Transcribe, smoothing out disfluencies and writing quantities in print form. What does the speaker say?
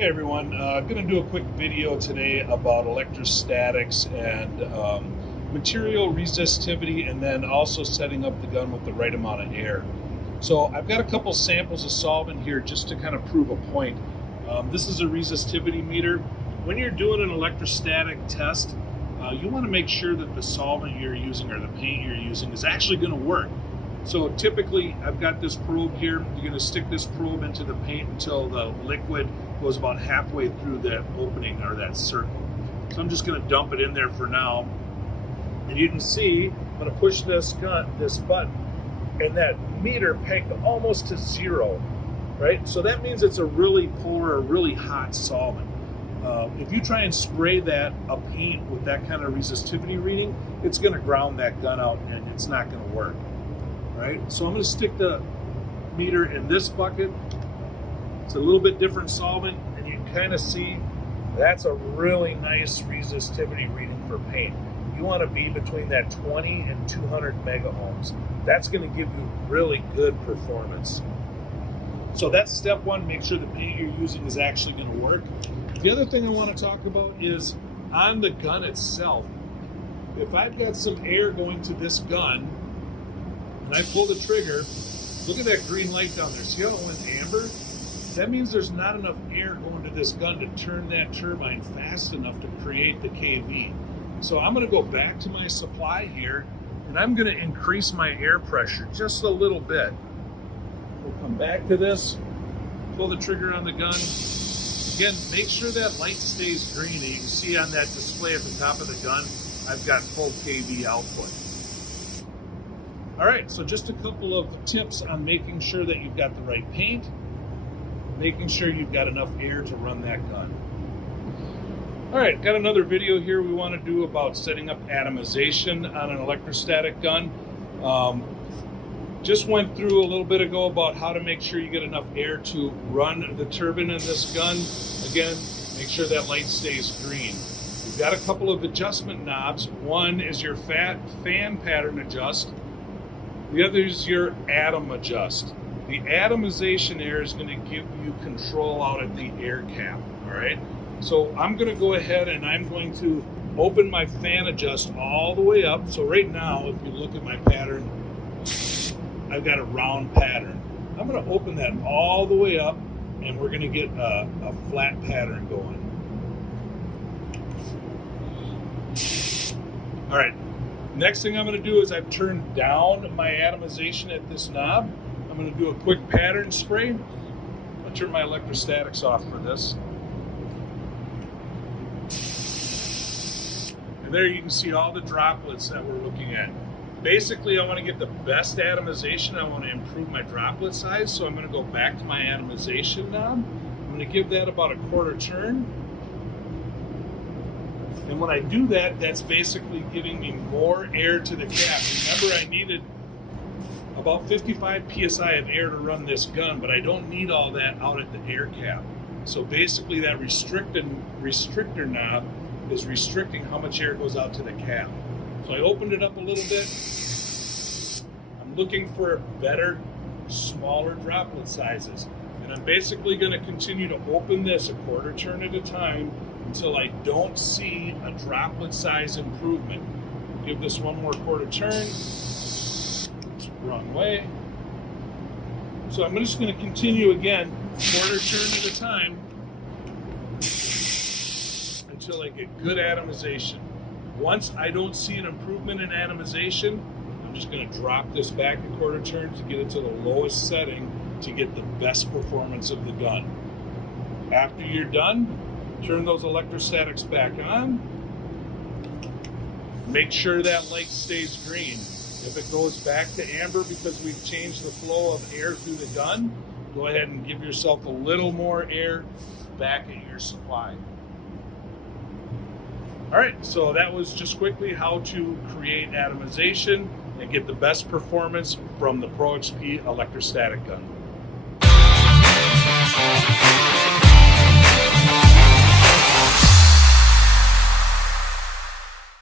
Hey everyone, I'm going to do a quick video today about electrostatics and material resistivity, and then also setting up the gun with the right amount of air. So I've got a couple samples of solvent here just to kind of prove a point. This is a resistivity meter. When you're doing an electrostatic test, you want to make sure that the solvent you're using or the paint you're using is actually going to work. So typically I've got this probe here. You're going to stick this probe into the paint until the liquid goes about halfway through that opening or that circle. So I'm just going to dump it in there for now. And you can see I'm going to push this button, and that meter pegged almost to zero, right? So that means it's a really polar or really hot solvent. If you try and spray a paint with that kind of resistivity reading, it's going to ground that gun out and it's not going to work. Right? So I'm going to stick the meter in this bucket. It's a little bit different solvent, and you can kind of see that's a really nice resistivity reading for paint. You want to be between that 20 and 200 mega ohms. That's going to give you really good performance. So that's step one, make sure the paint you're using is actually going to work. The other thing I want to talk about is on the gun itself. If I've got some air going to this gun, and I pull the trigger, look at that green light down there. See how it went amber? That means there's not enough air going to this gun to turn that turbine fast enough to create the KV. So I'm going to go back to my supply here, and I'm going to increase my air pressure just a little bit. We'll come back to this, pull the trigger on the gun. Again, make sure that light stays green. And you can see on that display at the top of the gun, I've got full KV output. All right, so just a couple of tips on making sure that you've got the right paint, making sure you've got enough air to run that gun. All right, got another video here we want to do about setting up atomization on an electrostatic gun. Just went through a little bit ago about how to make sure you get enough air to run the turbine in this gun. Again, make sure that light stays green. You've got a couple of adjustment knobs. One is your fan pattern adjust. The other is your atom adjust. The atomization air is going to give you control out at the air cap, all right? So I'm going to go ahead and I'm going to open my fan adjust all the way up. So right now, if you look at my pattern, I've got a round pattern. I'm going to open that all the way up, and we're going to get a flat pattern going. All right. Next thing I'm going to do is I've turned down my atomization at this knob. I'm going to do a quick pattern spray. I'll turn my electrostatics off for this. And there you can see all the droplets that we're looking at. Basically, I want to get the best atomization. I want to improve my droplet size, so I'm going to go back to my atomization knob. I'm going to give that about a quarter turn. And when I do that, that's basically giving me more air to the cap. Remember, I needed about 55 psi of air to run this gun, but I don't need all that out at the air cap. So basically that restrictor knob is restricting how much air goes out to the cap. So I opened it up a little bit. I'm looking for better, smaller droplet sizes. And I'm basically going to continue to open this a quarter turn at a time until I don't see a droplet size improvement. Give this one more quarter turn. It's the wrong way. So I'm just going to continue again, quarter turn at a time, until I get good atomization. Once I don't see an improvement in atomization, I'm just going to drop this back a quarter turn to get it to the lowest setting to get the best performance of the gun. After you're done, turn those electrostatics back on. Make sure that light stays green. If it goes back to amber because we've changed the flow of air through the gun, go ahead and give yourself a little more air back at your supply. All right, so that was just quickly how to create atomization and get the best performance from the Pro XP electrostatic gun.